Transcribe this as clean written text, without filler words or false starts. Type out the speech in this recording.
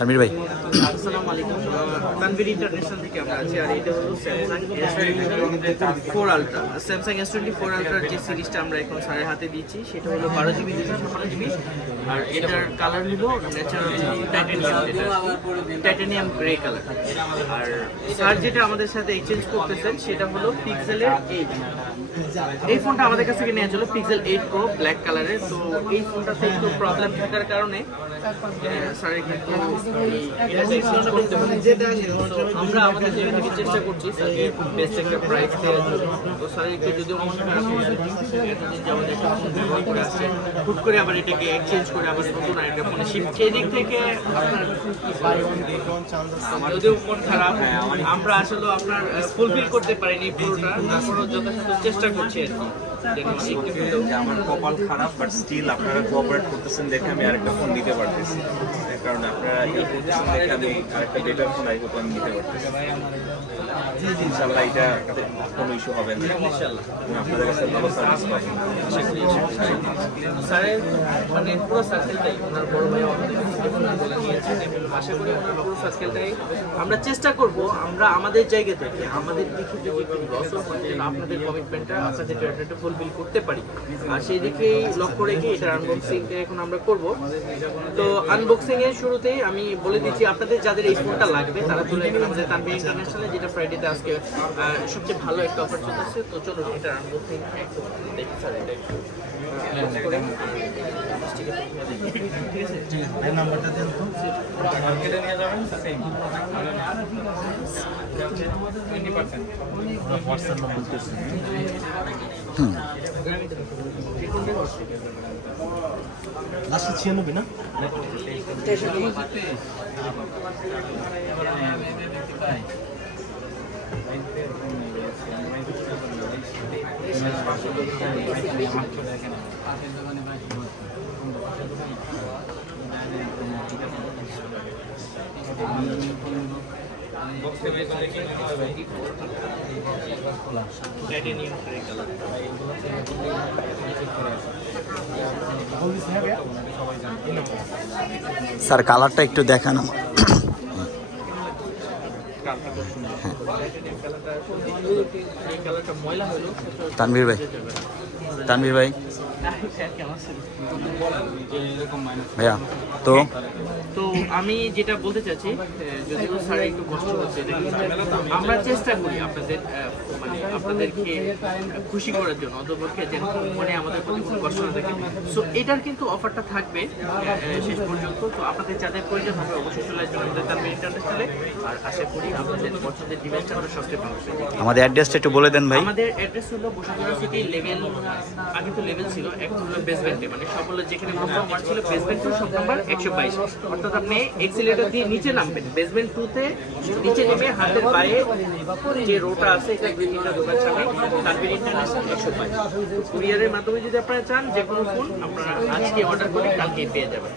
তানভীর ভাই। আসসালামু আলাইকুম। তানভীর ইন্টারন্যাশনাল থেকে আমরা আছি, আর এটা হলো Samsung S24 ultra. Samsung S24 আলট্রার যে সিরিজটা আমরা এখন স্যারের হাতে দিচ্ছি সেটা হলো 12GB 256GB, আর এটার কালার হলো ন্যাচারাল টাইটানিয়াম গ্রে কালার। আর স্যার যেটা আমাদের সাথে এক্সচেঞ্জ করতেছেন সেটা হলো পিক্সেলের 8। এই ফোনটা আমাদের কাছ থেকে নেওয়া ছিল পিক্সেল 8 প্রো ব্ল্যাক কালারের। তো এই ফোনটাতে একটু প্রবলেম থাকার কারণে স্যারের কিন্তু আমরা আমাদের জায়গা থেকে চেষ্টা করছি স্যারকে বেস্ট একটা প্রাইস দেওয়ার জন্য। তো স্যারের একটু যদিও মন খারাপ হয়েছে, আমাদের একটা ফোন ব্যবহার করে আসছে, হুট করে আবার এটাকে এক্সচেঞ্জ করে আবার নতুন আরেকটা ফোনে শিফট। সেই দিক থেকে আপনার যদিও মন খারাপ, আমরা আসলে আপনার ফুলফিল করতে পারিনি পুরোটা, তারপরেও যথাসাধ্য চেষ্টা করছি আর কি। যে আমার কপাল খারাপ, বাট স্টিল আপনারা কোঅপারেট করতেছেন দেখে আমি আরেকটা ফোন দিতে পারতেছি। কারণ আপনারা ইয়ে করতেছেন দেখে আমি আরেকটা বেটার ফোন আই হোপ আমি দিতে পারতেছি। ইনশাল্লাহ এটা কোনো ইস্যু হবে না, ইনশাআল্লাহ আপনাদের কাছে ভালো সার্ভিস পাবেন। স্যারের মানে পুরো সার্কেলটাই ওনার বড় ভাই আমাদের বলে নিয়েছেন, এবং আশা করি ওনার পুরো সার্কেলটাই আমরা চেষ্টা করব আমরা আমাদের জায়গা থেকে আমাদের দিকে যদি একটু লস হয় যেন আপনাদের কমিটমেন্টটা আপনাদের টার্গেটটা ফুলফিল করতে পারি, আর সেই দিকেই লক্ষ্য রেখে এটার আনবক্সিংটা এখন আমরা করব। তো আনবক্সিং এর শুরুতেই আমি বলে দিচ্ছি আপনাদের যাদের এই ফোনটা লাগবে তারা চলে যাবেন আমাদের তানভীর ইন্টারন্যাশনালে, যেটা ফ্রাইডেতে আজকে সবচেয়ে ভালো একটা অফার চলতেছে। তো চলুন এটার আনবক্সিং একটু দেখি স্যার, এটা একটু নাম্বারটা দেন তো। মার্কেটে নিয়ে যাবেন সেম 20% হোয়াটসঅ্যাপ নাম্বার দিতেছি। লাস্টে 96 না? Titanium grey colour. স্যার কালারটা একটু দেখান আমার। তানভীর ভাই, তানভীর ভাই ভাইয়া। তো তো আমি যেটা বলতে চাচ্ছি, যদিও স্যার একটু কষ্ট হচ্ছে, আমরা চেষ্টা করি আপনাদের মানে আপনাদেরকে খুশি করার জন্য, অন্তপক্ষে যেন মনে আমাদের প্রতি কোনো কষ্ট না থাকে। সো এটার কিন্তু অফারটা থাকবে শেষ পর্যন্ত। তো আপনাদের যাদের প্রয়োজন হবে অবশ্যই চলে আসবেন আমাদের তানভীর ইন্টারন্যাশনালে, আর আশা করি আপনাদের পছন্দের ডিভাইসটা আমরা সবচেয়ে ভালো পেয়ে যাবো। আমাদের অ্যাড্রেসটা একটু বলে দেন ভাই। আমাদের অ্যাড্রেস হলো বসুন্ধরা সিটি লেভেল, আগে তো লেভেল ছিল, এখন হলো বেসমেন্টে, মানে সব হলো যেখানে প্রথম ওয়ার্ড ছিল বেসমেন্ট 2 শপ নাম্বার 122। অর্থাৎ আপনি এক্সিলেটর দিয়ে নিচে নামবেন, বেসমেন্ট 2-তে নিচে নেমে হাতের পায়ে যে রোডটা আছে এটা 2-3টা দোকান সামনে তানভীর ইন্টারন্যাশনাল 122। কুরিয়ারের মাধ্যমে যদি আপনারা চান যে কোনো ফোন আপনারা আজকে অর্ডার করে কালকে পেয়ে যাবেন।